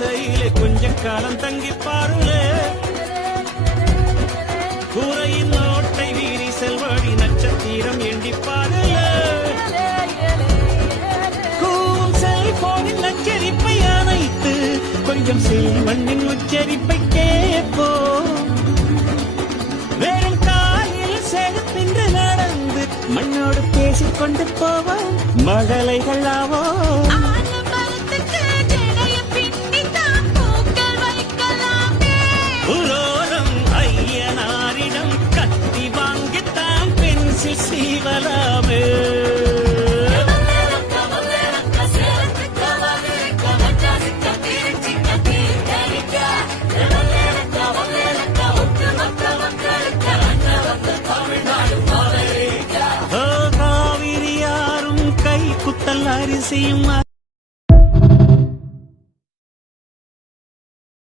குடிசையிலே கொஞ்ச காலம் தங்கி பாருலே கூரையின் நோட்டை வீரி செல்வழி நட்சத்திரம் எண்டி பாருலே கூவும் செல்போனின் நச்சரிப்பை அணைத்து கொஞ்சம் செல்வண்ணின் உச்சரிப்பை கேட்போ வேறும் காலில் செலுப்பின்று நடந்து மண்ணோடு பேசிக்கொண்டு போவோம் மழலைகள் ஆவோ உரோரம் ஐயனாரிடம் கத்தி வாங்கித்தான் பென்சில் சீவலாமே காவிரியாரும் கை குத்தல் அரிசியும்